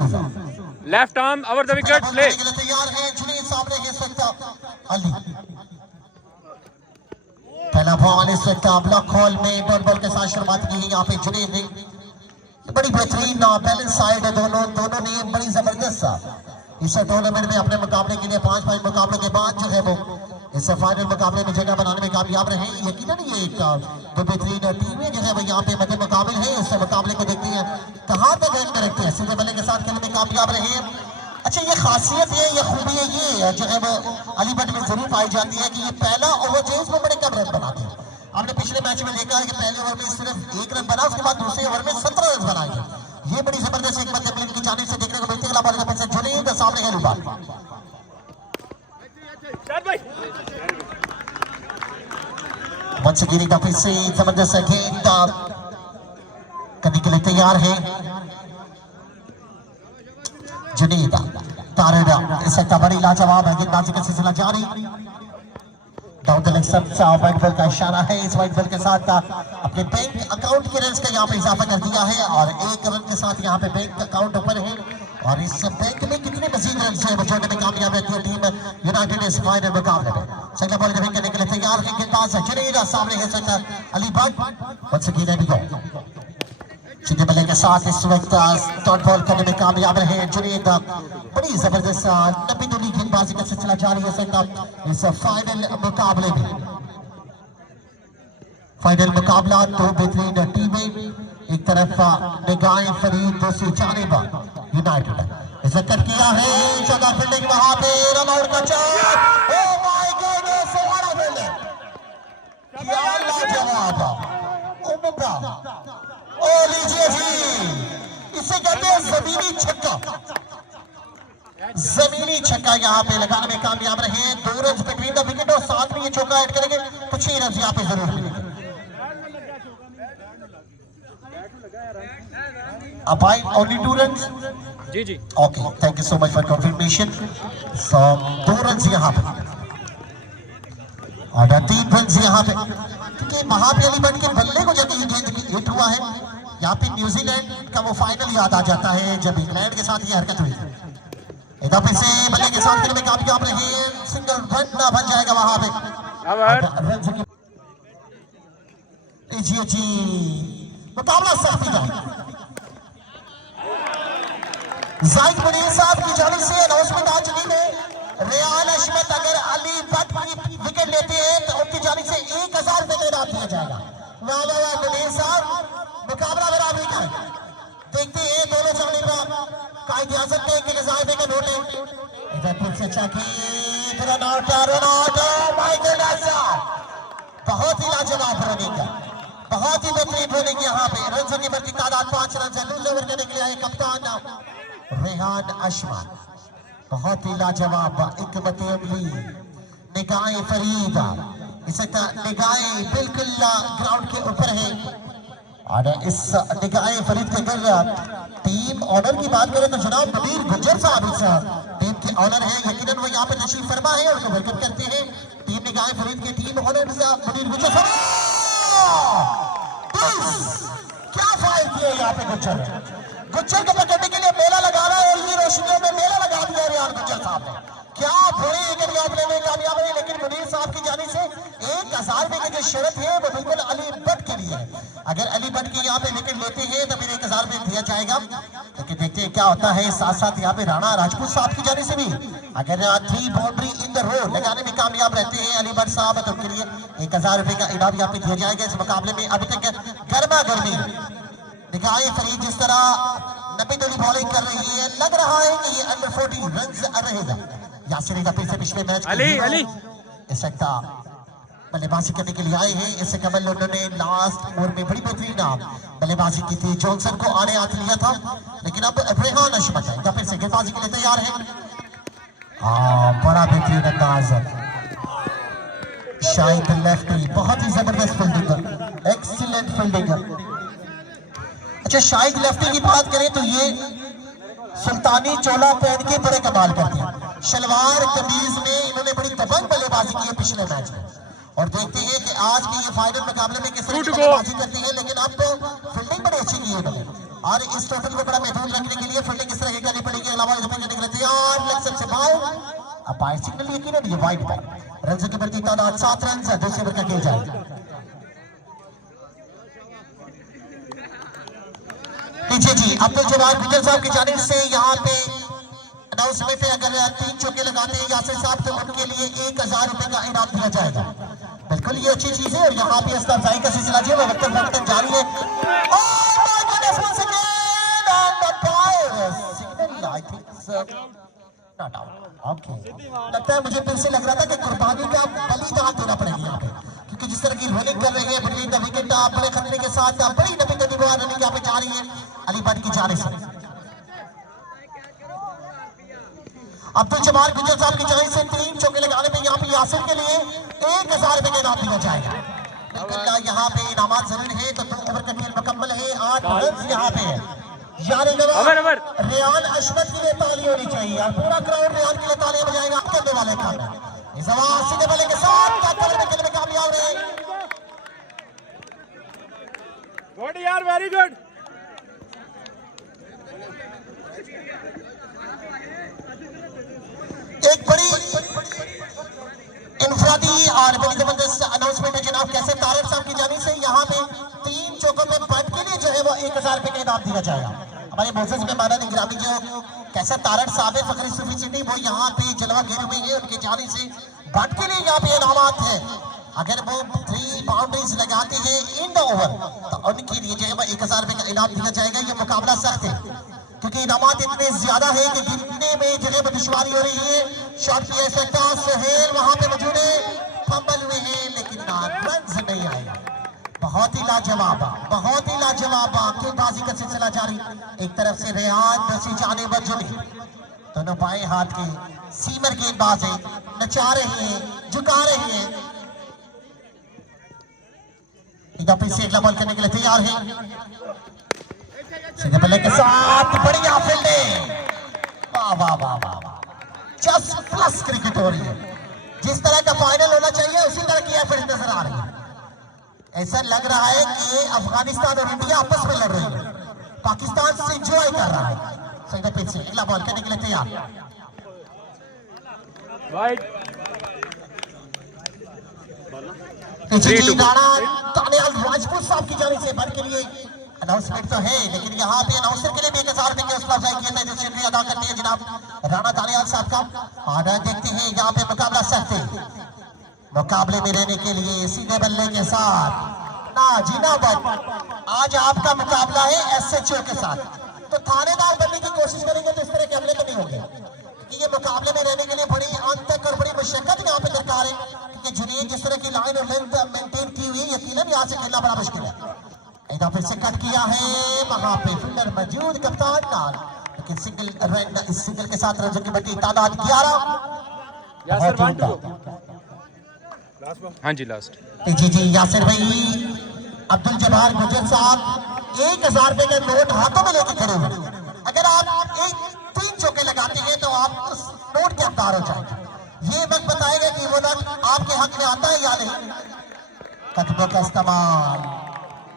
Left arm over the wicket play. तैयार है जुनीद सामने इस वक्त अली। पहला बॉल इस वक्त ब्लॉक हॉल में डॉट बॉल के साथ शुरुआत की है यहाँ पे जुनीद ने। बड़ी बेहतरीन बैलेंस साइड है दोनों ने बड़ी जबरदस्त इस टूर्नामेंट में अपने मुकाबले के लिए 5 मुकाबलों के बाद जो है वो इस फाइनल मुकाबले में जगह बनाने में कामयाब रहे। यकीनन ये एक दो बेहतरीन टीमें जो है वो यहाँ पे मध्य मुकाबले है। इस मुकाबले को देखते हैं कहाँ तक रन रखते हैं, सीधे बल्ले के साथ खेलने में कामयाब रहे। अच्छा ये खासियत है, ये खूबी है, ये जो है वो अलीगढ़ में जरूर पाई जाती है कि ये पहला ओवर जो है उसमें बड़े कम रन बनाते हैं। आपने पिछले मैच में देखा है कि पहले ओवर में सिर्फ 1 रन बना, उसके बाद दूसरे ओवर में 17 रन बनाए। ये बड़ी जबरदस्त एक मतलब की जानिब से देखने को मिलती है। जुनीद सामने है लुबा गिरी का फिर से जबरदस्त गेंद करने के लिए तैयार है जुनीद। तारेगा इस वक्त बड़ी लाजवाब है, गेंदबाजी का सिलसिला जारी। Down the leg white ball का इशारा है। इस व्हाइट बॉल के साथ अपने बैंक अकाउंट के रन का यहाँ पे इजाफा कर दिया है और 1 रन के साथ यहाँ पे बैंक अकाउंट ऊपर है। और इस बैंक में कितने मजीद रन है जोड़ने में कामयाब रहती है टीम यूनाइटेड इस फाइनल मुकाबले में। अगला बॉल करने के लिए तैयार है गेंदबाज जुनीद सामने है अली भट्ट। सीधे बल्ले के साथ इस वक्त डॉट बॉल करने में कामयाब रहे जुनीद। बड़ी जबरदस्त लंबी दूरी गेंदबाजी का सिलसिला जारी है इस फाइनल मुकाबले में। फाइनल मुकाबला दो बेहतरीन टीमें, एक तरफ निगाह फरीद, दूसरी जानिब यूनाइटेड। इसे कट किया है जगह फील्डिंग वहां पे रन आउट का chance. Oh my God Suhana fielding, क्या लाजवाब उम्दा। ओ लीजिए जी, इसे कहते हैं जमीनी छक्का। जमीनी छक्का यहाँ पे लगाने में कामयाब रहे। 2 रन बिटवीन द विकेट और साथ में ये चौका ऐड करेंगे तो 6 रन यहाँ पे जरूर मिलेंगे। अब आई ओनली 2 रन। जी okay, thank you so much for confirmation. 2 run यहाँ पे और 3 रन यहाँ पे, क्योंकि वहां पे अली भट्ट के बल्ले को जब ये गेंद हिट हुआ है यहाँ पे न्यूजीलैंड का वो फाइनल याद आ जाता है जब इंग्लैंड के साथ ये हरकत हुई थी। इधर पे से बल्ले के साथ खेलने में कामयाब रहे। सिंगल रन ना बन जाएगा वहां पे। जी मुकाबला सख्ती का जाहिद मुनीर साहब की जानिब से अनाउंसमेंट आज नहीं है। रेयान अशमत अगर अली भट्ट की विकेट लेते हैं तो उनकी जानिब से 1000 रुपए देना दिया जाएगा। वाह मुनीर साहब, मुकाबला बराबरी का है। देखते हैं दोनों जानिब कायदे आज़म के 1000 रुपए का नोट है। इधर फिर से चकी रन आउट। माय गॉड, बहुत ही लाजवाब रनिंग, बहुत ही बेहतरीन रनिंग। यहाँ पे रन की बढ़ती तादाद 5 रन से लूज ओवर करने के लिए आए कप्तान रेहान अशमत। बहुत ही लाजवाब हिकमत अमली निगाह फरीद। इस निगाह बिल्कुल ग्राउंड के ऊपर है और इस निगाह फरीद के अगर टीम ऑनर की बात करें तो जनाब मुनीर गुज्जर साहब इस टीम के ऑनर है। यकीनन वो यहाँ पे तशरीफ फरमा है और वेलकम करते हैं टीम निगाह फरीद के टीम ऑनर मुनीर गुज्जर साहब। क्या फाइल किए यहाँ पे गुज्जर को पकड़ने के लिए मेला लगा रहा है और ये रोशनियों में मेला लगा दिया रेहान गुज्जर साहब ने। क्या बुरी विकेट लेने में कामयाब है, लेकिन मुनीर साहब की जानिब से 1000 रुपए की जो शर्त है वो बिल्कुल अली भट्ट के लिए है। अगर अली भट्ट की यहाँ पे विकेट लेते हैं तो फिर 1000 रुपए दिया जाएगा। लेकिन देखते हैं क्या होता है। साथ साथ यहाँ पे राणा राजपूत साहब की जानिब से भी अगर 3 बाउंड्री इन द रो लगाने में कामयाब रहते हैं अली भट्ट साहब तो उनके लिए 1000 रुपए का इनाम यहाँ पे दिया जाएगा। इस मुकाबले में अभी तक गर्मा गर्मी निगाह फरीद जिस तरह 90 दूरी बॉलिंग कर रही है, लग रहा है कि ये अंडर 40 रन रहेगा। यासिर का फिर से पिछले मैच अली इस वक्त बल्लेबाजी करने के लिए आए हैं। इससे कबल उन्होंने लास्ट ओवर में बड़ी बेहतरीन बल्लेबाजी की थी, जॉनसन को आने हाथ लिया था, लेकिन अब रेहान अशमत है फिर से गेंदबाजी के लिए तैयार है। बड़ा बेहतरीन अंदाज, शाहिद लेफ्टी, बहुत ही जबरदस्त फील्डिंग, एक्सीलेंट फील्डिंग। अच्छा शाहिद लेफ्टी की बात करें तो ये सुल्तानी चोला पहन के बड़े कमाल करते हैं। शलवार कमीज में इन्होंने बड़ी दबंग बल्लेबाजी की है पिछले मैच में और देखते हैं कि आज के ये फाइनल मुकाबले में किस तरह बल्लेबाजी करती है। लेकिन अब तो फील्डिंग बड़ी अच्छी की है। और इस टोटल को बड़ा महफूज रखने के लिए फील्डिंग इस तरह की करनी पड़ेगी। अलावा करने के लिए तैयार लेग से बाउंड अंपायर सिग्नल यकीनन ये वाइड पर रन की बढ़ती तादाद 7 रन दूसरे ओवर का खेल जाए। पीछे जी अब्दुल जवाब गुजर साहब की जानिब से यहाँ पे अनाउंसमेंट है, अगर 3 चौके लगाते हैं यासिर साहब तो उनके लिए 1000 रुपए का इनाम दिया जाएगा। बिल्कुल ये अच्छी चीज है और यहाँ पे हौसला अफजाई का सिलसिला जो है वक्त जारी है। लगता है मुझे फिर से लग रहा था कि कुर्बानी का बलिदान देना पड़ेगा यहाँ पे, क्योंकि जिस तरह की रोलिंग कर रही है बिटवीन द विकेट बड़े खतरे के साथ बड़ी नबी रनिंग यहाँ पे जा रही है अली भट्ट की जाने से। अब्दुल जब्बार गुजर साहब की जानिब से 3 चौके लगाने पे यहाँ पे यासिर के लिए 1000 रुपए का इनाम दिया जाएगा। बिल्कुल यहाँ पे इनामात जरूर है। तो 2 ओवर का खेल मुकम्मल है, 8 रन यहाँ पे है। यानी रेयान अशमत के लिए ताली होनी चाहिए और पूरा क्राउड रेयान के लिए तालियां बजाएगा करने वाले काम इस आवाज सीधे बल्ले के साथ कवर में खेलने में कामयाब रहे। गुड यार, वेरी गुड। एक बड़ी इंफरादी और बड़ी जबरदस्त अनाउंसमेंट है जनाब कैसे तारक साहब की जानिब से। यहाँ पे 3 चौकों में बट के लिए जो है वो 1000 रुपए का इनाम दिया जाएगा। हमारे मोसेस में माना निगरानी जो कैसा तारक साहब है फखरी सूफी सिटी वो यहाँ पे जलवा घेरे हुए हैं, उनकी जानिब से बट के लिए यहाँ पे इनामात है। अगर वो 3 बाउंड्रीज लगाते हैं इन द ओवर तो उनके लिए जो है वो 1000 रुपए का इनाम दिया जाएगा। ये मुकाबला सख्त है क्योंकि इनामात इतने ज्यादा है कि गिनने में जो है वो दुश्वारी हो रही है। शॉट किया सकता सुहेल वहां पे मौजूद है, फंबल हुए हैं लेकिन रन नहीं आएगा। बहुत ही लाजवाब गेंदबाजी का सिलसिला जारी। एक तरफ से रेहान दूसरी जानिब जुली, दोनों बाएं हाथ के सीमर गेंदबाज है, नचा रहे हैं झुका रहे हैं। से अगला बॉल करने के लिए तैयार है सीधे बल्ले के साथ बढ़िया फील्डिंग। वाह वाह वाह वाह वाह, जस्ट प्लस क्रिकेट हो रही है। जिस तरह का फाइनल होना चाहिए उसी तरह की एफर्ट नजर आ रही है। ऐसा लग रहा है कि अफगानिस्तान और इंडिया आपस में लड़ रही है, पाकिस्तान से एंजॉय कर रहा है। सीधे पिच से अगला बॉल करने के लिए तैयार। राणा तानियाल राजपूत साहब की जानिब से बल के लिए अनाउंसमेंट तो है, लेकिन यहाँ पे अनाउंसर के लिए भी 1000 रुपए की हौसला अफजाई किया था जो शुक्रिया अदा करते हैं जनाब राणा तानियाल साहब का। और देखते हैं यहाँ पे मुकाबला सख्त है, मुकाबले में रहने के लिए सीधे बल्ले के साथ ना जीना बट आज आपका मुकाबला है एसएचओ के साथ। तो थानेदार बनने की कोशिश करेंगे तो इस तरह के हमले तो नहीं होंगे, क्योंकि ये मुकाबले में रहने के लिए बड़ी अंतक और बड़ी मुशक्कत यहाँ पे दरकार है। क्योंकि जुनियर जिस तरह की लाइन और लेंथ मेंटेन की हुई यकीनन यहाँ से खेलना बड़ा मुश्किल है। इधर फिर से कट किया है, वहां पे फील्डर मौजूद कप्तान नाल, लेकिन सिंगल रन इस सिंगल के साथ रन की बटी तादाद 11। हाँ जी लास्ट जी यासिर भाई अब्दुल जब्बार गुजर साहब 1000 रुपए का नोट हाथों में लेकर खड़े हुए। अगर आप 3 चौके लगाते हैं तो आप उस नोट के हकदार हो जाएंगे। ये वक्त बताएगा कि वो नोट आपके हक में आता है या नहीं। कदमों का इस्तेमाल,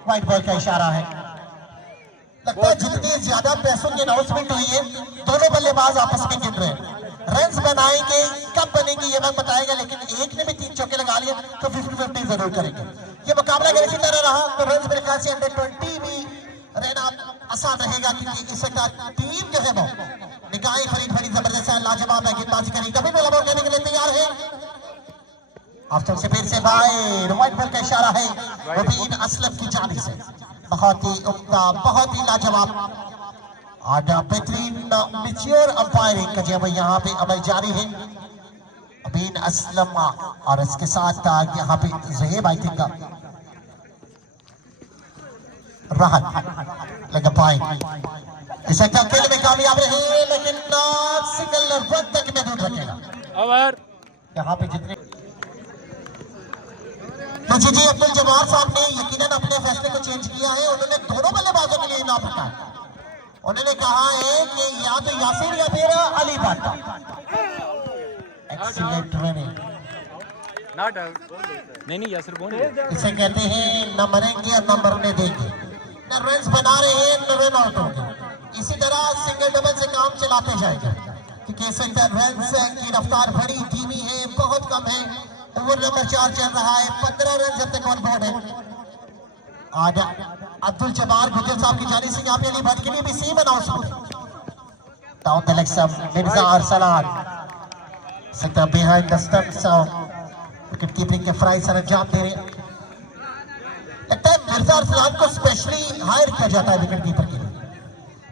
व्हाइट बॉल का इशारा है। लगता है जितने ज्यादा पैसों की अनाउंसमेंट हुई है दोनों बल्लेबाज आपस में गिन रहे हैं। रन बनाएंगे कब बनेंगे ये वक्त बताएगा, लेकिन एक ने भी 3 चौके लगा लिए तो 50-50 जरूर करेंगे। ये मुकाबला अगर इसी तरह रहा तो रन मेरे ख्याल से अंडर 20 भी रहना आसान रहेगा, क्योंकि इस वक्त टीम जो है वो निगाहें फरीद बड़ी जबरदस्त है, लाजवाब है, गेंदबाजी करेगी। कभी बल्ला बॉल करने के लिए तैयार है। आफ्टर से फिर से बाहर व्हाइट बॉल का इशारा है मुबीन असलम की जानिब से। बहुत ही उम्दा, बहुत ही लाजवाब और बेहतरीन मैच्योर अंपायरिंग का जो यहाँ पे अमल जारी है। मुबीन असलम और इसके साथ यहाँ पे ज़ुहैब आई थिंक का राहत लगा पाए इसे खेल में कामयाब रहे, लेकिन सिंगल रन तक महदूद रखेगा। ओवर यहाँ पे जितने जी अब्दुल जब्बार साहब ने यकीनन अपने फैसले को चेंज किया है। उन्होंने दोनों बल्लेबाजों के लिए इनाम रखा है। उन्होंने कहा है कि या तो यासिर या फिर Ali Bhatt. Excellent running, not out. नहीं यासिर बोल इसे कहते हैं न मरेंगे और न मरने देंगे। न रन बना रहे हैं न रन आउट होंगे। इसी तरह सिंगल डबल से काम चलाते जाएंगे क्योंकि इस वक्त रन की रफ्तार बड़ी धीमी है, बहुत कम है। ओवर नंबर 4 चल रहा है, 15 रन जब तक ऑन बोर्ड है। आज अब्दुल जब्बार गुजर साहब की जानिब से यहाँ पे अली भट्ट के लिए भी same announcement. Down the leg stump Mirza Arsalan सकता behind the stump, so wicket keeping के फ्राई सर अंजाम दे रहे। लगता है मिर्जा अरसलान को स्पेशली हायर किया जाता है विकेट कीपर के लिए।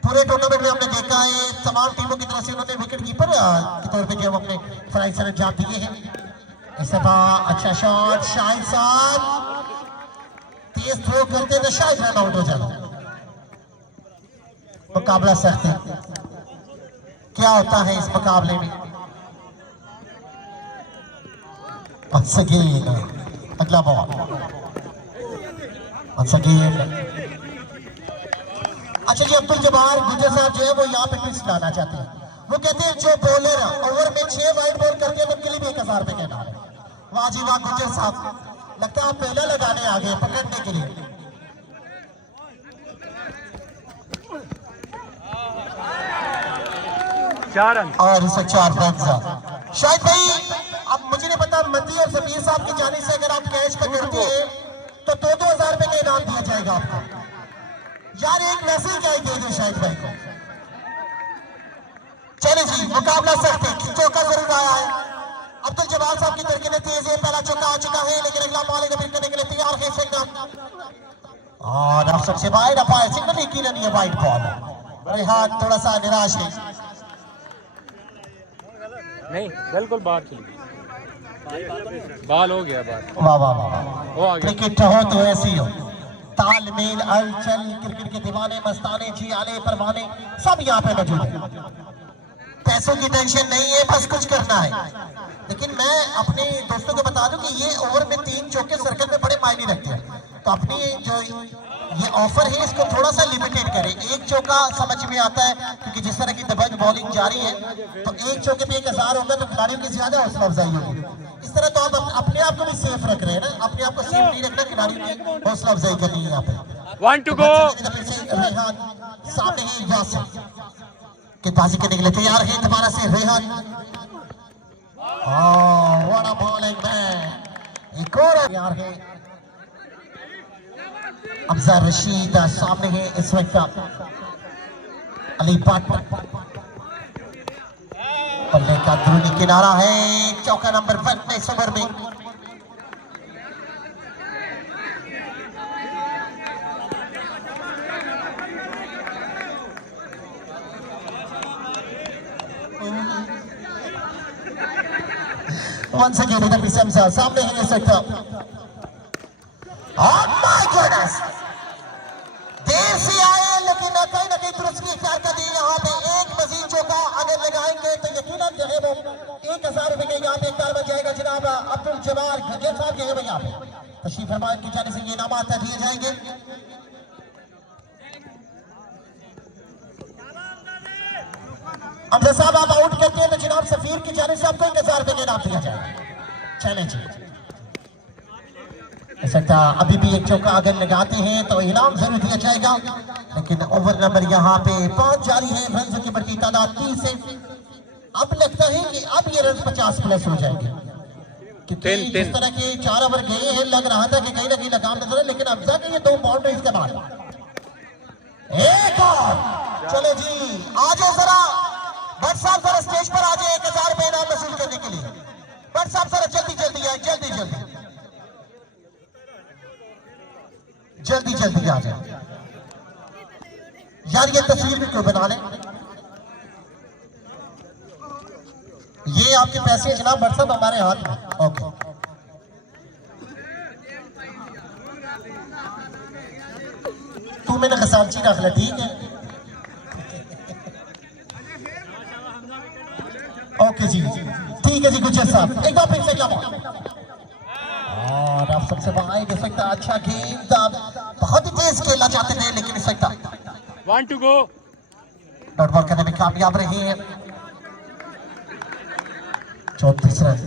पूरे टूर्नामेंट में हमने देखा है तमाम टीमों की तरफ से उन्होंने विकेट कीपर के तौर पे जो अपने फ्राई सर अंजाम दिए हैं। इस दफा अच्छा शॉट, शाहिद साहब तेज थ्रो करते तो शायद रन आउट हो जाता। मुकाबला सख्त है, क्या होता है इस मुकाबले में। अगला बॉल अच्छा जी, अब्दुल जब्बार गुजर साहब जो है वो यहाँ पे ट्विस्ट लाना चाहते हैं। वो कहते हैं जो बॉलर ओवर में 6 वाइड बॉल करते हैं उनके लिए भी 1000 रुपए कहना है। वाह जी वाह गुजर साहब, लगता है पहले लगाने आगे पकड़ने के लिए। चार रन और इसे 4 रन। शायद भाई अब मुझे नहीं पता, मंदी और समीर साहब की जाने से अगर आप कैच पकड़ते हैं तो 2-2000 रुपए का इनाम दिया जाएगा आपको। यार एक मैसेज क्या दे दो शायद भाई को। चले जी, मुकाबला सख्त है, चौका जरूर आया है। अब्दुल जब्बार साहब की तरकीब तेज है, पहला चौका आ चुका है लेकिन अगला बॉल रिपीट करने के लिए तैयार है सिंगल। और अब सबसे वाइड अपायर सिंगल, यकीनन ये वाइड बॉल। रेहान थोड़ा सा निराश है। नहीं, बिल्कुल बाहर चली, बाल हो गया बाल। वाह वाह वाह, वो आ गया। क्रिकेट हो तो ऐसी हो, तालमेल हलचल, क्रिकेट के दीवाने मस्ताने जी आले परवाने सब यहाँ पे मौजूद है। पैसों की टेंशन नहीं है, बस कुछ करना है। लेकिन मैं अपने दोस्तों को बता दूं कि ये ओवर में 3 चौके सर्कल में बड़े मायने रखते हैं। तो अपनी जो ये ऑफर है इसको थोड़ा सा लिमिटेड करें। एक चौका समझ में आता है क्योंकि जिस तरह की दबंग बॉलिंग जारी है तो एक चौके पे 1000 होगा तो खिलाड़ियों की ज्यादा हौसला अफजाई होगी। इस तरह तो आप अपने आप को भी सेफ रख रहे हैं ना, अपने आप को सेफ नहीं रखना, खिलाड़ियों की हौसला अफजाई करनी है यहाँ पे। 1 to go। रेहान सामने है, यासिर गेंदबाजी करने के लिए तैयार है दोबारा से Rehan. What a bowling man, एक और तैयार है अफजल रशीद, सामने है इस वक्त अली भट्ट। पल्ले का अंदरूनी किनारा है, चौका नंबर 1 इस ओवर में। Once again, इधर भी समझा सामने है इस वक्त। Oh my goodness! देर से आए लेकिन कहीं ना कहीं दुरुस्त इख्तियार कर दी। यहाँ पे एक मजीद चौका अगर लगाएंगे तो यकीनन जो है वो 1000 रुपए के यहाँ पे इख्तियार बन जाएगा। जनाब अब्दुल जब्बार गुजर साहब जो है वो यहाँ पे तशरीफ फरमा की जाने से ये इनामात दिए जाएंगे। अब्दुल साहब आप आउट करते हैं तो जनाब सफीर की जाने से आपको 1000 रुपए का इनाम दिया जाएगा। चलें जी, सकता अभी भी एक चौका अगर लगाते हैं तो इनाम जरूर दिया जाएगा। लेकिन ओवर नंबर यहाँ पे 5 जारी है, रन की बढ़ती तादाद 30 है। अब लगता है कि अब ये रन 50 प्लस हो जाएंगे क्योंकि जिस तरह के 4 ओवर गए हैं लग रहा था कि कहीं ना कहीं लगाम नजर है। लेकिन अफजा के ये 2 बाउंड्रीज के बाद एक और। चलो जी आ जाओ जरा, भट्ट साहब जरा स्टेज पर आ जाए 1000 रुपए इनाम वसूल करने के लिए। भट्ट साहब जरा जल्दी जल्दी आए, जल्दी जल्दी जल्दी जल्दी आ जाए यार। ये तस्वीर भी क्यों बना लें, ये आपके पैसे जनाब भट्ट साहब हमारे हाथ में। ओके तू मैंने खसानची रख लिया, ठीक है। ओके जी ठीक है जी गुजर साहब, एक बार फिर से और आप सबसे बाहर दे सकता। अच्छा गेंद, बहुत ही तेज खेलना चाहते थे लेकिन इस सकता 1 to go। डॉट बॉल करने में कामयाब रहे हैं। 34 रन।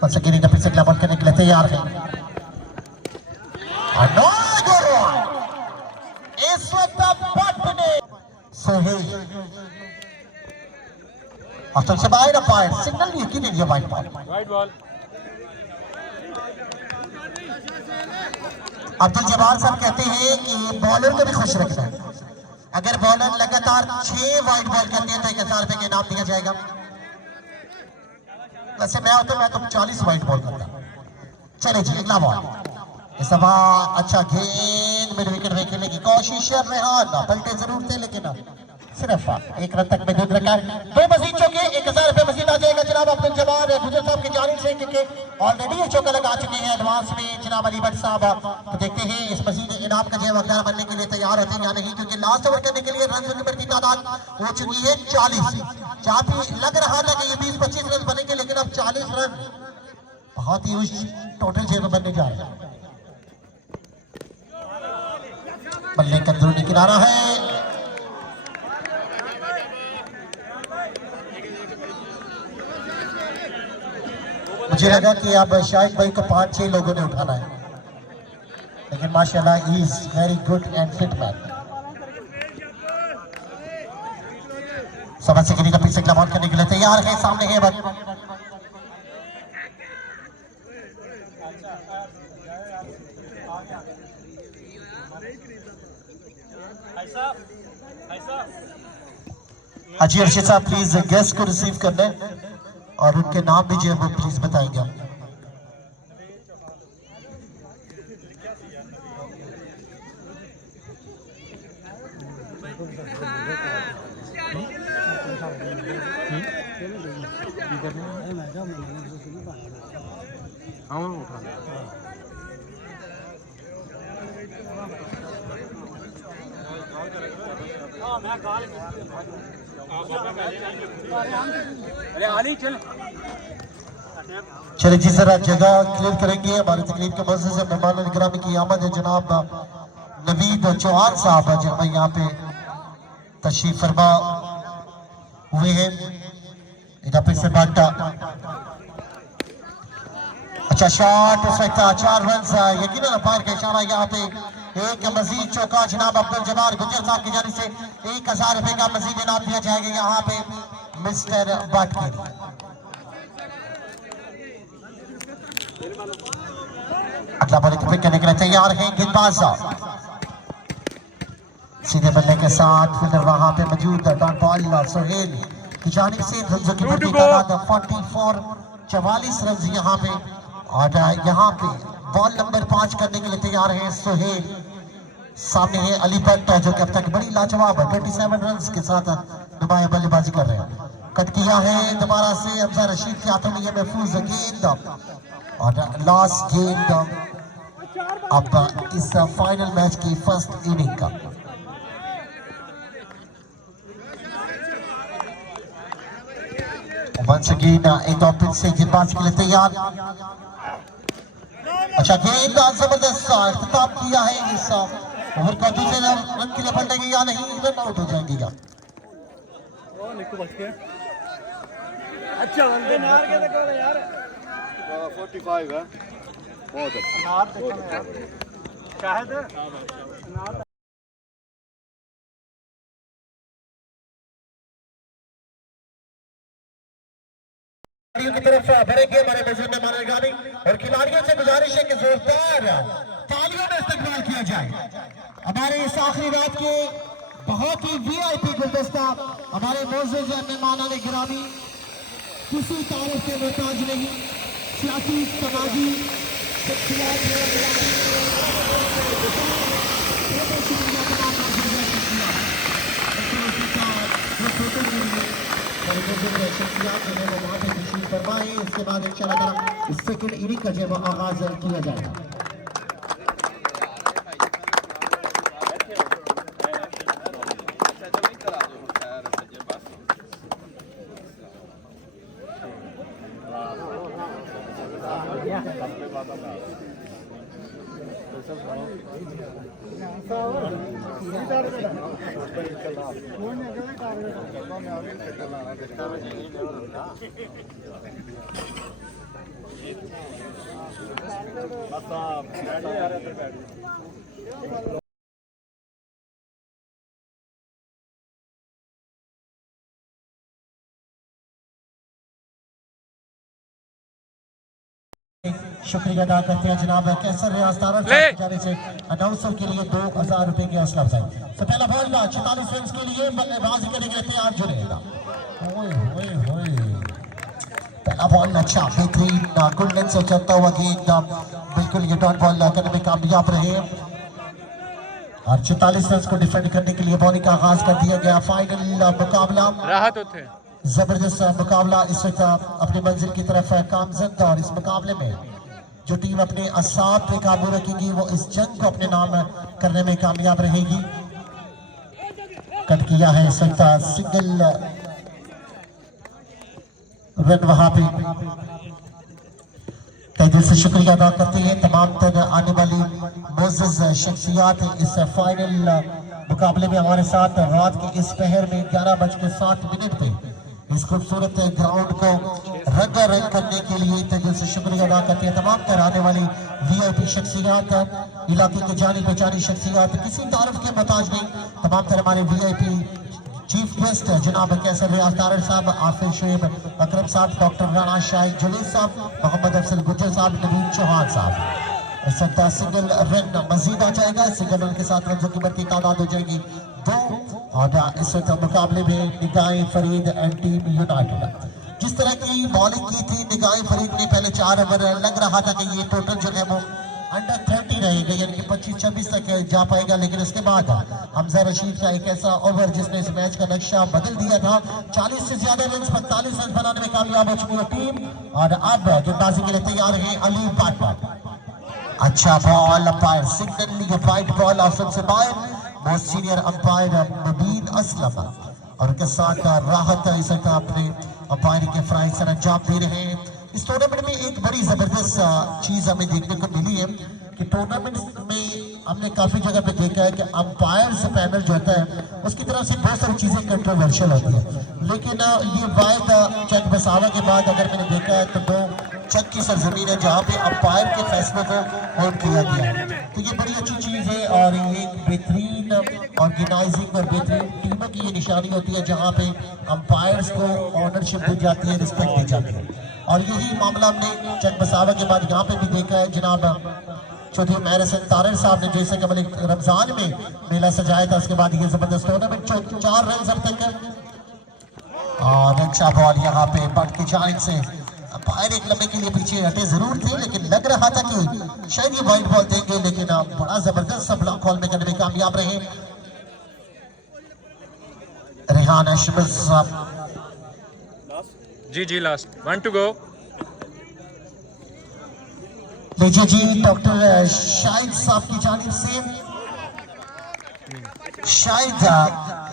फिर से बॉल करने के लिए तैयार है। सोहेल अब्दुल जब्बार पॉइंट सिग्नल नहीं की दीजिए white ball white ball Abdul Jabbar साहब कहते हैं कि बॉलर को भी खुश रखना है। अगर बॉलर लगातार 6 वाइट बॉल करते हैं तो 1000 रुपए का इनाम दिया जाएगा। वैसे मैं होता मैं तो 40 वाइट बॉल करता। चले जी अगला बॉल इस दफा अच्छा गेंद मिड विकेट में खेलने की कोशिश रेहान पलटे जरूर थे लेकिन सिर्फ 1 रन तक महदूद रखा है। 2 मजीद चौके 1000 रुपए मजीद आ जाएगा जनाब अब्दुल जब्बार गुजर साहब की जानिब से क्योंकि ऑलरेडी ये चौका लगा चुके हैं एडवांस में जनाब अली भट्ट साहब। तो देखते हैं इस मजीद इनाम का जो वक्तार बनने के लिए तैयार होते हैं या नहीं क्योंकि लास्ट ओवर करने के लिए रन की बढ़ती तादाद हो चुकी है 40। जहाँ भी लग रहा था कि ये 20-25 रन बनेंगे लेकिन अब 40 रन बहुत ही उच्च टोटल जेब बनने जा रहे हैं। बल्ले का अंदरूनी किनारा है मुझे लगा कि अब शाहिद भाई को 5-6 लोगों ने उठाना है लेकिन माशाल्लाह he is very good and fit man. समझ से गिरी पीछे अगला बॉल करने के लिए तैयार है सामने है बट हाजी अर्शद साहब प्लीज गेस्ट को रिसीव करना है और उनके नाम भी जो है वो प्लीज बताएंगे। अरे आली चल चलिए जी जरा जगह क्लियर करेंगे। हमारी तकरीब के मौजूद से मेहमान गिरामी की आमद है जनाब नवीद चौहान साहब जो भाई यहाँ पे तशरीफ फरमा हुए हैं। इधर पे से बाटा अच्छा शॉट उसका 4 रन यकीनन अंपायर का इशारा यहाँ पे एक मजीद चौका जनाब अब्दुल जब्बार गुजर साहब की जानिब से 1000 रुपए का मजीद इनाम दिया जाएगा यहाँ पे मिस्टर भट्ट के। अगला बॉल करने के लिए तैयार है गेंदबाज सीधे बल्ले के साथ फील्डर वहां पे मौजूद डॉट बॉल सोहेल की जानिब से रनों की बढ़ती तादाद 44 रन यहाँ पे और यहाँ पे बॉल नंबर 5 करने के लिए तैयार है सोहेल। सामने है अली भट्ट जो कि अब तक बड़ी लाजवाब 27 रन के साथ नुमाया बल्लेबाजी कर रहे हैं। कट किया है दोबारा से अफजल रशीद के हाथों में ये महफूज गेंद और लास्ट गेंद अब इस फाइनल मैच की फर्स्ट इनिंग का। वंस अगेन एक और से गेंदबाज के लिए तैयार। अच्छा गेंद जबरदस्त इख्तिताम किया है इस ओवर का। दूसरे रन के लिए पलटेंगे या नहीं रन आउट हो जाएंगे क्या? अच्छा बंदे नार के देखो यार 45 है बहुत अच्छा नार देखो यार शायद नार की तरफ बढ़ेंगे हमारे मजूद मेहमान गानी और खिलाड़ियों से गुजारिश है कि जोरदार तालियों में इस्तेमाल किया जाए। हमारे इस आखिरी रात के बहुत ही वीआईपी गुलदस्ता हमारे मौजूद मेहमान गिरामी किसी तारीफ के मोहताज नहीं। सियासी समाजी फरमाए। इसके बाद इंशाल्लाह इस सेकंड इनिंग का जो आगाज किया जाएगा। शुक्रिया अदा करते हैं जनाब कैसर रियाज तारा साहब जाने से अनाउंसर के लिए 2000 रुपए की हौसला अफजाई। तो पहला बॉल 46 रन के लिए बल्लेबाजी करेंगे तैयार जुड़ेगा। पहला बॉल अच्छा बेहतरीन गुल्डन से चलता हुआ गेंद बिल्कुल ये डॉट बॉल करने में कामयाब रहे और 44 रन को डिफेंड करने के लिए बॉलिंग का आगाज कर दिया गया। फाइनल मुकाबला राहत होते जबरदस्त मुकाबला इस वक्त अपनी मंजिल की तरफ कामजद और इस मुकाबले में जो टीम अपने असाब पे काबू रखेगी वो इस जंग को अपने नाम करने में कामयाब रहेगी। कट किया है इस वक्त सिंगल रन वहां पे। तहे दिल से शुक्रिया अदा करते हैं तमाम तर आने वाली मोअज़्ज़ज़ शख्सियात इस फाइनल मुकाबले में हमारे साथ रात के इस पहर में 11:07 पे इस खूबसूरत ग्राउंड को रंगारंग करने के लिए तहे दिल से शुक्रिया अदा करते हैं तमाम तर आने वाली VIP शख्सियात, इलाके के जानी पहचानी शख्सियात, किसी तारफ के मोहताज नहीं, तमाम तर हमारे VIP चीफ गेस्ट जनाब कैसर रियाज तारड़ साहब, आफिल शुएब अकरम साहब, डॉक्टर राना शाहिद जुलैस साहब, मोहम्मद अफसल गुज्जर साहब, नवीन चौहान साहब। इस वक्त सिंगल रन मजीद आ जाएगा। सिंगल रन के साथ रनों की बढ़ती तादाद हो जाएगी 2 और इस वक्त मुकाबले में निगाह फरीद एंड टीम यूनाइटेड जिस तरह की बॉलिंग की थी निगाह फरीद ने पहले 4 ओवर लग रहा था कि ये टोटल जो है वो अंडर 30 रहेगा यानी कि 25-26 तक जा पाएगा, लेकिन उसके बाद हमजा रशीद का एक ऐसा ओवर जिसने इस मैच का नक्शा बदल दिया था। 40 से ज्यादा रन 45 रन बनाने में कामयाब हो चुकी है टीम और अब गेंदबाजी के लिए तैयार है अली पाटवा। अच्छा ball umpire signal white ball option से बाहर मोस्ट सीनियर अंपायर मुबीन असलम और उनके साथ राहत इस वक्त अपने अंपायरिंग के फ्राई सर अंजाम दे रहे हैं। इस टूर्नामेंट में एक बड़ी जबरदस्त चीज हमें देखने को मिली है कि टूर्नामेंट में हमने काफी जगह पे देखा है कि अंपायर्स पैनल जो होता है उसकी तरफ से बहुत सारी चीजें कंट्रोवर्शियल होती है, लेकिन ये वायद चक बसावा के बाद अगर मैंने देखा है तो 2 चक की सरजमीन है जहाँ पे अंपायर के फैसलों को होल्ड किया गया है, तो ये बड़ी अच्छी चीज है और ये बेहतरीन ऑर्गेनाइजिंग और बेहतरीन टीमों की ये निशानी होती है जहाँ पे अंपायर्स को ऑनरशिप दी जाती है, रिस्पेक्ट दी जाती है। और यही मामला हमने चक बसावा के बाद यहाँ पे भी देखा है। जनाब चौधरी मेहर हसन तारड़ साहब ने जैसे कि मैंने रमजान में मेला सजाया था उसके बाद ये जबरदस्त टूर्नामेंट 4 रन अब तक और अच्छा बॉल यहाँ पे बट की जानिब से अंपायर एक लम्बे के लिए पीछे हटे जरूर थे, लेकिन लग रहा था कि शायद ये वाइट बॉल देंगे, लेकिन बड़ा जबरदस्त सब ब्लॉक कॉल में करने में कामयाब रहे। रेहान अशरफ साहब जी लास्ट 1 to go। लीजिए जी डॉक्टर शाहिद साहब की जानिब से शाहिद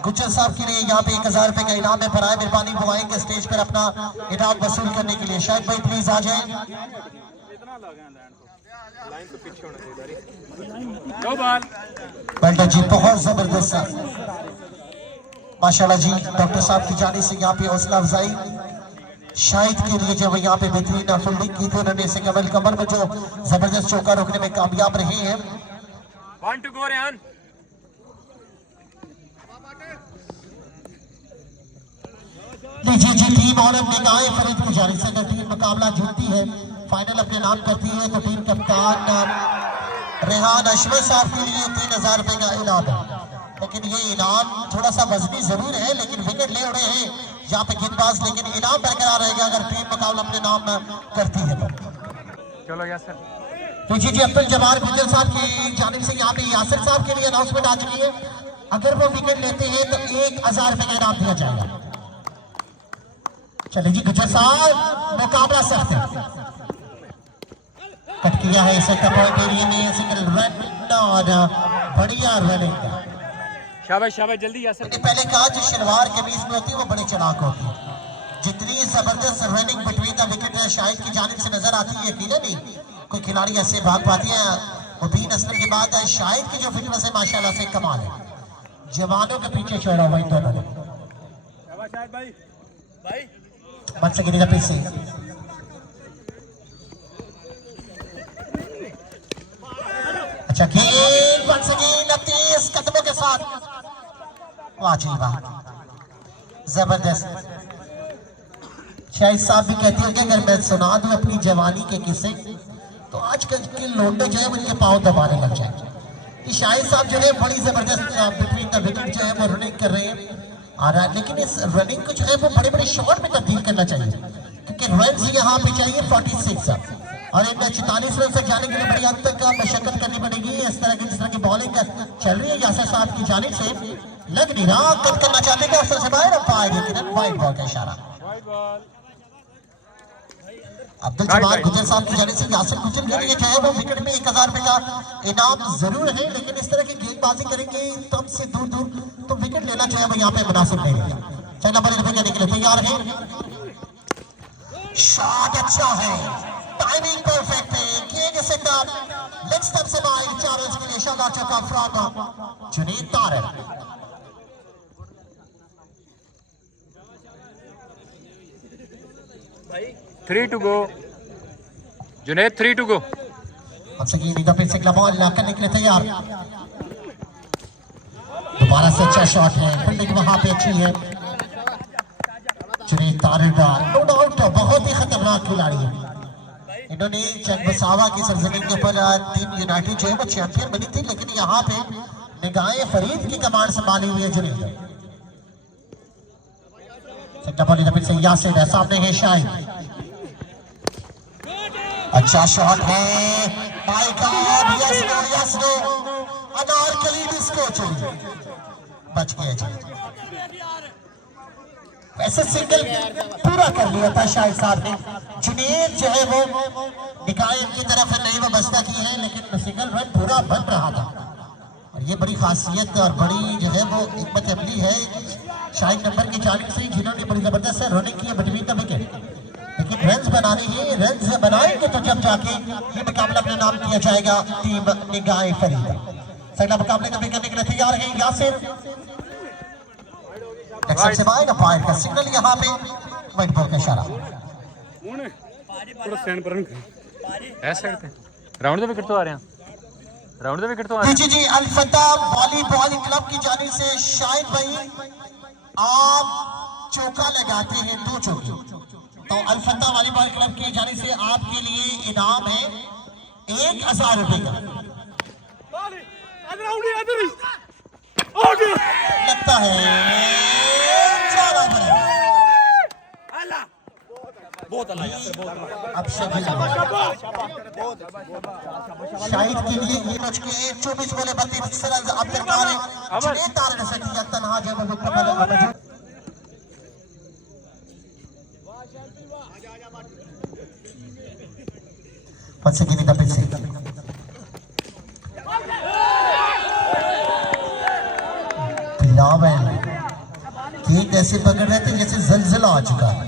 गुज्जर साहब के लिए यहाँ पे 1000 रुपए का इनाम है। बराए मेहरबानी वो आएंगे स्टेज पर अपना इनाम वसूल करने के लिए। शाहिद भाई प्लीज आ जाएं। बेल्टा जी बहुत जबरदस्त माशाल्लाह जी डॉक्टर साहब की जानिब से यहाँ पे हौसला अफजाई शाहिद के लिए जब यहाँ पे बेहतरीन फील्डिंग की थी उन्होंने इसे कमर में जो जबरदस्त चौका रोकने में कामयाब रहे हैं। 1 to go रेहान। लीजिए जी टीम और निगाह फरीद की जानिब से अगर टीम मुकाबला जीतती है फाइनल अपने नाम करती है तो टीम कप्तान रेहान अशरफ साहब के लिए 3000 रुपए का इनाम है, लेकिन ये इनाम थोड़ा सा वजनी जरूर है, लेकिन विकेट ले उड़े हैं यहाँ पे गेंदबाज, लेकिन इनाम बरकरार रहेगा अगर टीम मुकाबला अपने नाम करती है तो। चलो यासर। तो जी अब्दुल जब्बार गुज्जर साहब की जानिब से यहाँ पे यासिर साहब के लिए अनाउंसमेंट आ चुकी है। अगर वो विकेट लेते हैं तो 1000 रुपए का इनाम दिया जाएगा। चलिए जी गुज्जर साहब मुकाबला सख्त है। कट किया है इसे पॉइंट एरिया में सिंगल रन और बढ़िया रनिंग। शाबाश शाबाश जल्दी यासर। पहले कहा जो शलवार कमीज में होती है वो बड़ी चलाक होती है। जितनी जबरदस्त running between the wicket Shahid की जानिब से नजर आती है यकीनन नहीं कोई खिलाड़ी ऐसे भाग पाती है। मुबीन असलम के बाद शाहिद की जो फिटनेस है माशाल्लाह से कमाल है। जवानों के पीछे छोड़ा हुआ इन दोनों ने। बन सके पीछे अच्छा खेल बन सके 29 कदमों के साथ। वाह जी वाह जबरदस्त। शाहिद साहब भी कहती है कि अगर मैं सुना दूं अपनी जवानी के किस्से तो आजकल के लोटे जो है उनके पाँव दबाने लग जाएंगे। कि शाहिद साहब जो है बड़ी जबरदस्त बिटवीन द विकेट जो है वो रनिंग कर रहे हैं और लेकिन इस रनिंग को जो है वो बड़े बड़े शॉट में तब्दील करना चाहिए, क्योंकि रन यहाँ पे चाहिए 46 और इन 44 रन तक जाने के लिए बड़ी हद तक मशक्कत करनी पड़ेगी। इस तरह की जिस तरह की बॉलिंग चल रही है यासर साहब की जानिब से, लग नहीं रहा कट करना चाहते थे अफसर से बाहर पाएंगे लेकिन वाइड बॉल का इशारा। अब्दुल जमाल गुजर साहब की जानिब से यासिर गुजर के लिए जो है वो विकेट में 1000 रुपए का इनाम जरूर है, लेकिन इस तरह की गेंदबाजी करेंगे तब से दूर दूर तो विकेट लेना जो है वो यहाँ पे मुनासिब नहीं है। चलो बड़े रुपए करने के लिए तैयार है, शॉट अच्छा है, टाइमिंग परफेक्ट है, गेंद से टॉप लेग स्टंप से बाहर 4 रन के लिए शानदार चौका from Junaid Tariq. 3 to go, Junaid 3 to go। फिर से बॉल करने के लिए तैयार, दोबारा से अच्छा शॉट है, फील्डिंग वहां पे अच्छी है जुनैद तारिक। नो डाउट बहुत ही खतरनाक खिलाड़ी है। इन्होंने चकबसावा की सरजमीन के ऊपर टीम यूनाइटेड जो है वो चैंपियन बनी थी, लेकिन यहाँ पे निगाहे फरीद की कमांड संभाली हुई है जुनैद। फिर से यासिर है, सामने है शाहिद, अच्छा शॉट है, my god yes no Anarkali disco चलिए बच गया जी। वैसे सिंगल पूरा कर लिया था शाहिद साहब ने, जुनैद जो है वो निकाय की तरफ नहीं वाबस्ता की है, लेकिन सिंगल रन पूरा बन रहा था और ये बड़ी खासियत और बड़ी जो है वो हिम्मत अमली है शाहिद नंबर की जानिब से, जिन्होंने बड़ी जबरदस्त रनिंग की है बिटवीन द विकेट। लेकिन रन्स बनाने हैं, रन्स बनाएंगे तो जब जाके ये मुकाबला अपने नाम किया जाएगा टीम निगाहे फरीदा। सगला मुकाबले कभी करने के लिए तैयार है यासिर, से आएगा पॉइंट का सिग्नल यहाँ पे, वाइड बॉल का इशारा। ऐसे करते हैं, राउंड द विकेट तो आ रहे हैं, राउंड द विकेट तो आ रहे हैं। जी अल-फता वॉलीबॉल क्लब की जानिब से शाहिद भाई आप चौका लगाते हैं 2 चौके, तो अल-फता वॉलीबॉल क्लब की जानिब से आपके लिए इनाम है 1000 रुपए का। लगता है अब शाहिद के लिए 24 बोले 32 रन अब दरकार है, जुनैद तारिक से किया तन्हा जो मुकम्मल पछे की निकल से बिलावल गेंद ऐसे पकड़ रहे थे जैसे जलजला आ चुका है।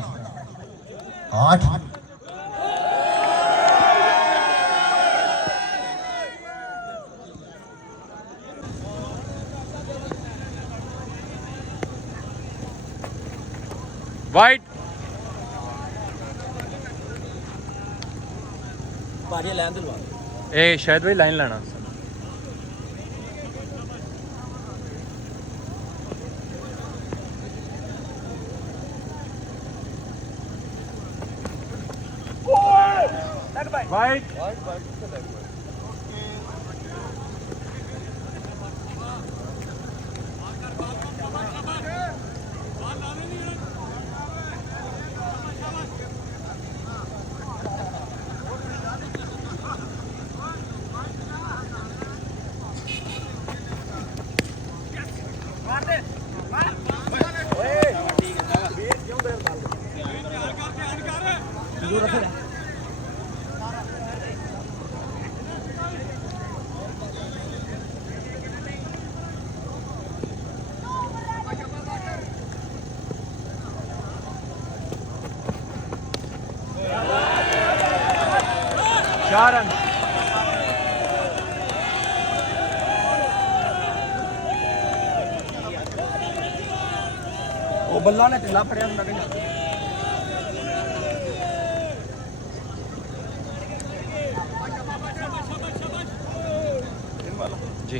8 वाइड ए शायद भाई लाइन लाना। वाइड रन वो बल्ला ने ढिला पड़िया जी।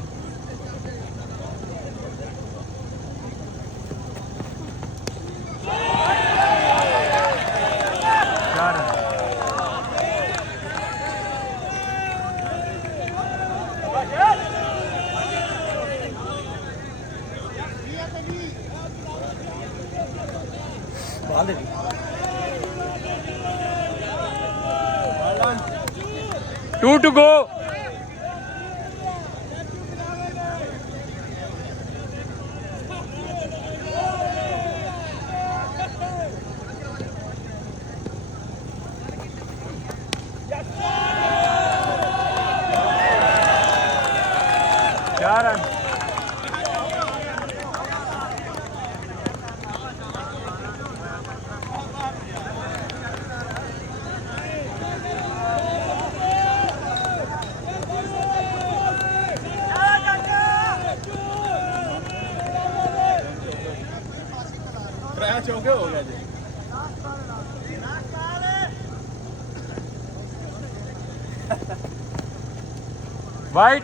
2 to go. Run. चौके हो गया जी वाइट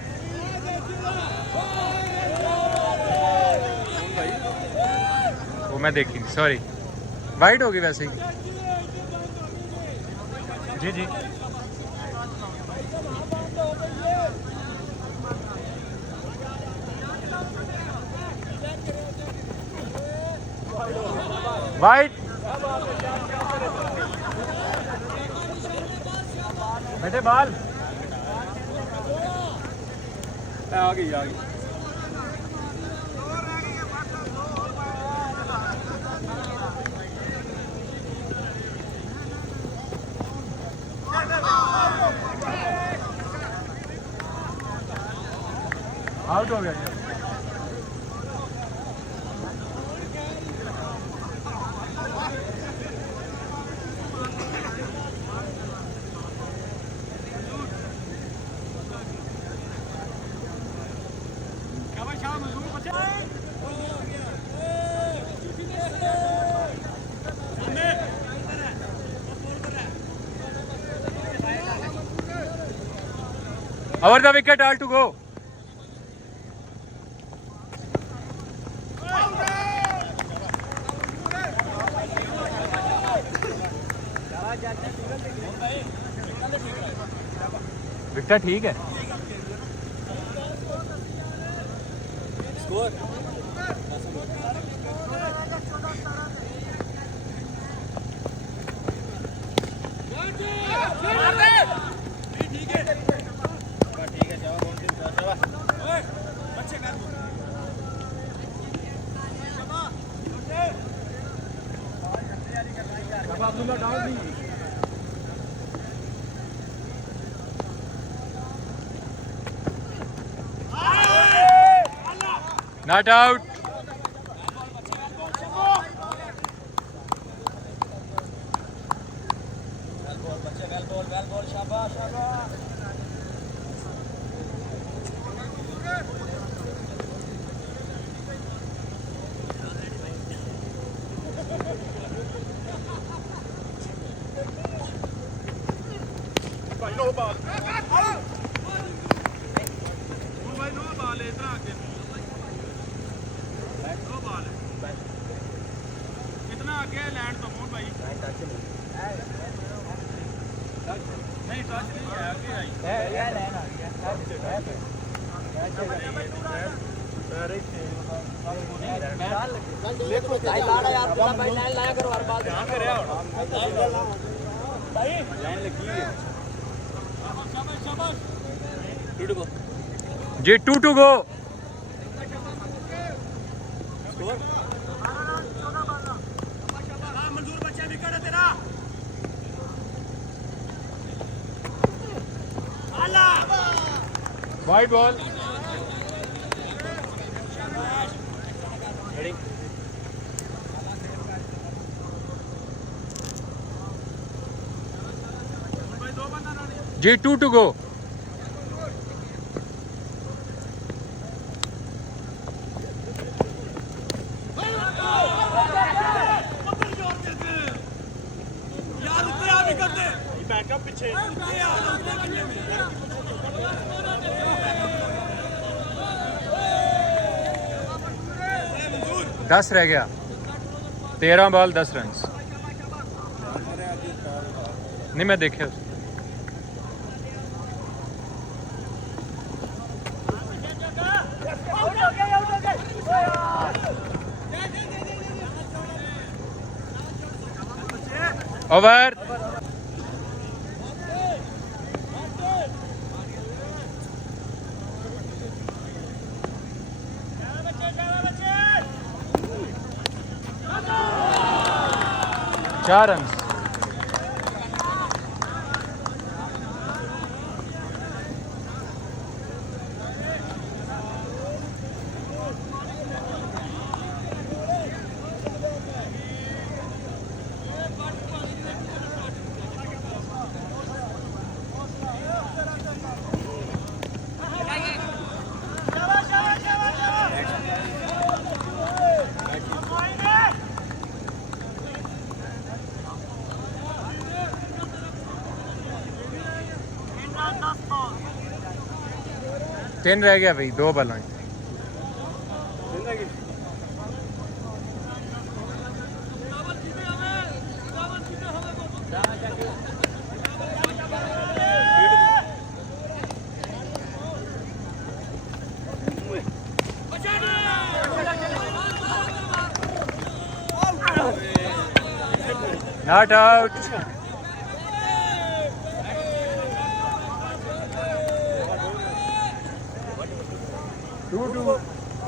वो मैं देखी थी सॉरी वाइट होगी वैसे ही जी जी वाइट बेटे बाल आ गई आ गई आउट हो गया ये। Over the wicket, all to go. Wicket ठीक है स्कोर Not out. जी 2 to go. White ball. Ready? जी 2 to go. पीछे 10 रह गया 13 बॉल 10 रन नहीं मैं देखे ओवर। चार रन। तीन रह गया भाई, 2 बॉल। Not out.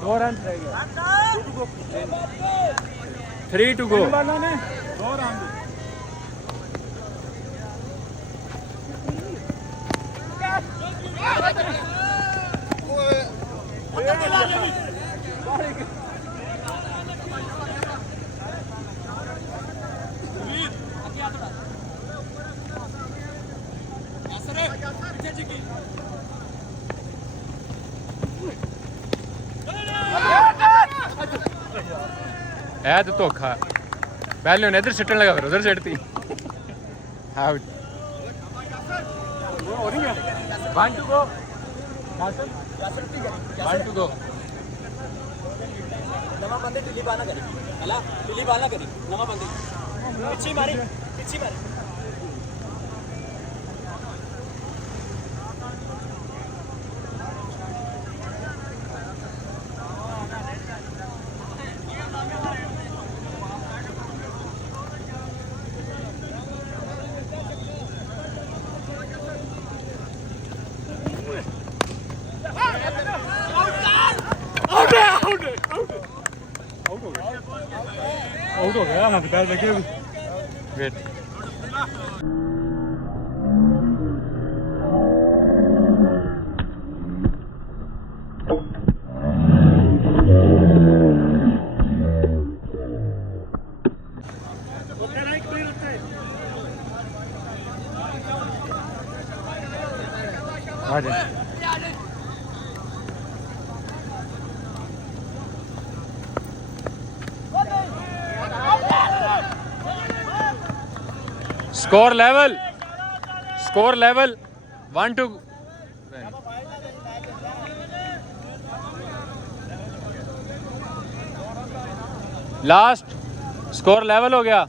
दो रन रह गए। 3 to go। है तो धोखा। पहले उन्हें इधर सिटने लगा, फिर उधर सिटती। Out. 1 to go। 1 to go। नवा बंदे टिली पाना करी हला टिली पाना करी नवा बंदे पिछी मारी आउट हो गया ना, बैट लगे। वेट। आ जाए। Score level 1 to last. Score level हो गया।